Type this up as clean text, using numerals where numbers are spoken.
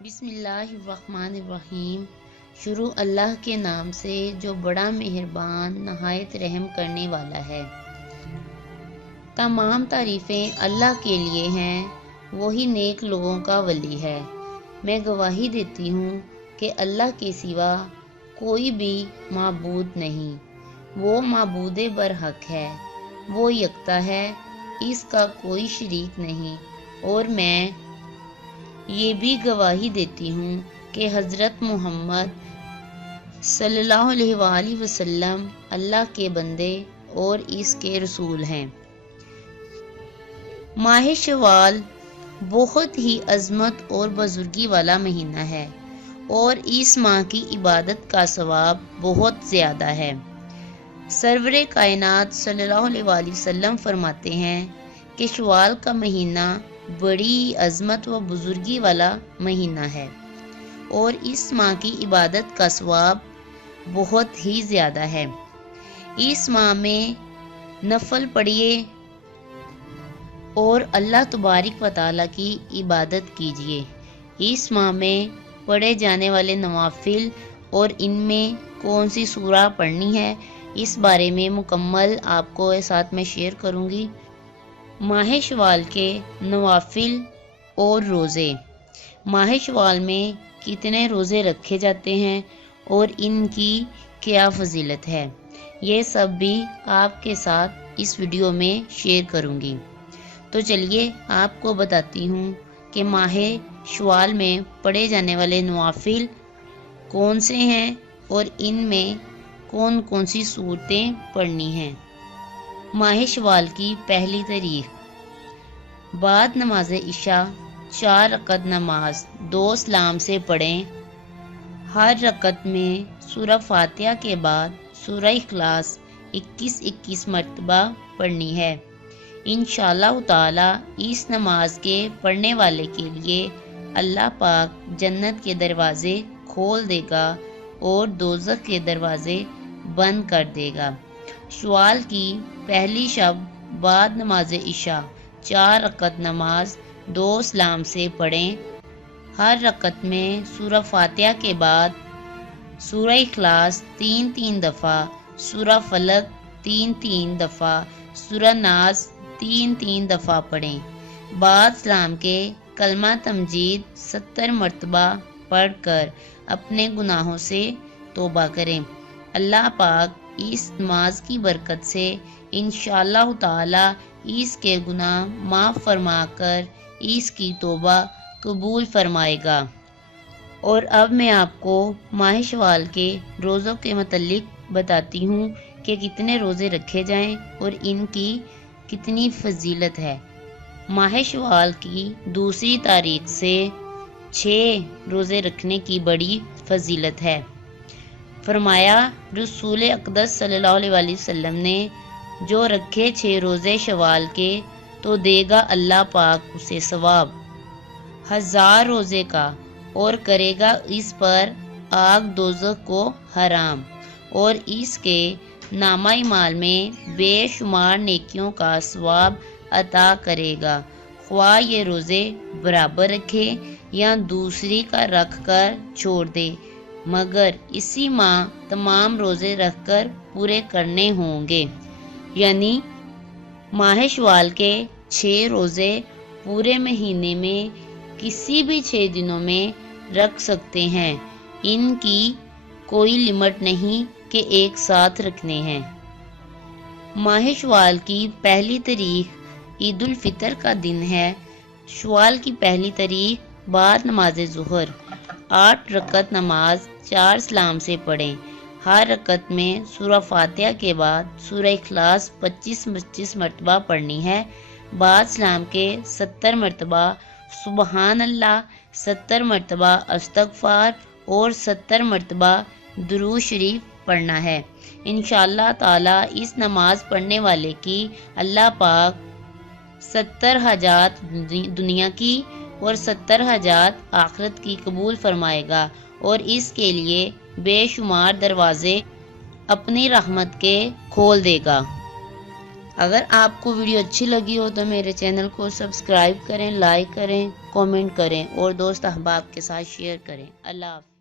بسم اللہ الرحمن الرحیم۔ شروع اللہ کے نام سے جو بڑا مہربان نہایت رحم کرنے والا ہے۔ تمام تعریفیں اللہ کے لیے ہیں، وہی نیک لوگوں کا ولی ہے۔ میں گواہی دیتی ہوں کہ اللہ کے سوا کوئی بھی معبود نہیں، وہ معبود برحق ہے، وہ یکتا ہے، اس کا کوئی شریک نہیں، اور میں یہ بھی گواہی دیتی ہوں کہ حضرت محمد صلی اللہ علیہ وآلہ وسلم اللہ کے بندے اور اس کے رسول ہیں۔ ماہ شوال بہت ہی عظمت اور بزرگی والا مہینہ ہے اور اس ماہ کی عبادت کا ثواب بہت زیادہ ہے۔ سرور کائنات صلی اللہ علیہ وآلہ وسلم فرماتے ہیں کہ شوال کا مہینہ بڑی عظمت و بزرگی والا مہینہ ہے اور اس ماہ کی عبادت کا ثواب بہت ہی زیادہ ہے۔ اس ماہ میں نفل پڑھیے اور اللہ تبارک و تعالیٰ کی عبادت کیجیے۔ اس ماہ میں پڑھے جانے والے نوافل اور ان میں کون سی سورہ پڑھنی ہے، اس بارے میں مکمل آپ کو ساتھ میں شیئر کروں گی۔ ماہ شوال کے نوافل اور روزے۔ ماہ شوال میں کتنے روزے رکھے جاتے ہیں اور ان کی کیا فضیلت ہے، یہ سب بھی آپ کے ساتھ اس ویڈیو میں شیئر کروں گی۔ تو چلیے آپ کو بتاتی ہوں کہ ماہ شوال میں پڑھے جانے والے نوافل کون سے ہیں اور ان میں کون کون سی صورتیں پڑھنی ہیں۔ ماہ شوال کی پہلی تاریخ۔ بعد نماز عشاء 4 رکعت نماز 2 سلام سے پڑھیں۔ ہر رکعت میں سورہ فاتحہ کے بعد سورہ اخلاص 21 مرتبہ پڑھنی ہے۔ انشاءاللہ تعالی اس نماز کے پڑھنے والے کے لیے اللہ پاک جنت کے دروازے کھول دے گا اور دوزخ کے دروازے بند کر دے گا۔ شوال کی پہلی شب بعد نماز عشاء 4 رکعت نماز 2 سلام سے پڑھیں۔ ہر رکعت میں سورہ فاتحہ کے بعد سورہ اخلاص 3 دفعہ، سورہ فلق 3 دفعہ، سورہ ناس 3 دفعہ پڑھیں۔ بعد سلام کے کلمہ تمجید 70 مرتبہ پڑھ کر اپنے گناہوں سے توبہ کریں۔ اللہ پاک اس نماز کی برکت سے انشاءاللہ تعالی اس کے گناہ معاف فرما کر اس کی توبہ قبول فرمائے گا۔ اور اب میں آپ کو ماہ شوال کے روزوں کے متعلق بتاتی ہوں کہ کتنے روزے رکھے جائیں اور ان کی کتنی فضیلت ہے۔ ماہ شوال کی دوسری تاریخ سے 6 روزے رکھنے کی بڑی فضیلت ہے۔ فرمایا رسول اقدس صلی اللہ علیہ وآلہ وسلم نے جو رکھے 6 روزے شوال کے تو دے گا اللہ پاک اسے ثواب 1000 روزے کا اور کرے گا اس پر آگ دوزخ کو حرام، اور اس کے نامہ اعمال میں بے شمار نیکیوں کا ثواب عطا کرے گا، خواہ یہ روزے برابر رکھے یا دوسری کا رکھ کر چھوڑ دے، مگر اسی ماہ تمام روزے رکھ کر پورے کرنے ہوں گے۔ یعنی ماہ شوال کے 6 روزے پورے مہینے میں کسی بھی 6 دنوں میں رکھ سکتے ہیں، ان کی کوئی لمٹ نہیں کہ ایک ساتھ رکھنے ہیں۔ ماہ شوال کی پہلی تاریخ عید الفطر کا دن ہے۔ شوال کی پہلی تاریخ بعد نماز ظہر 8 رکعت نماز 4 سلام سے پڑھیں۔ ہر رکعت میں سورہ فاتحہ کے بعد سورہ اخلاص 25 مرتبہ پڑھنی ہے۔ بعد سلام کے 70 مرتبہ سبحان اللہ، 70 مرتبہ استغفار اور 70 مرتبہ درود شریف پڑھنا ہے۔ انشاءاللہ تعالی اس نماز پڑھنے والے کی اللہ پاک 70 حاجات دنیا کی اور 70 حاجات آخرت کی قبول فرمائے گا اور اس کے لیے بے شمار دروازے اپنی رحمت کے کھول دے گا۔ اگر آپ کو ویڈیو اچھی لگی ہو تو میرے چینل کو سبسکرائب کریں، لائک کریں کامنٹ کریں اور دوست احباب کے ساتھ شیئر کریں۔ اللہ حافظ۔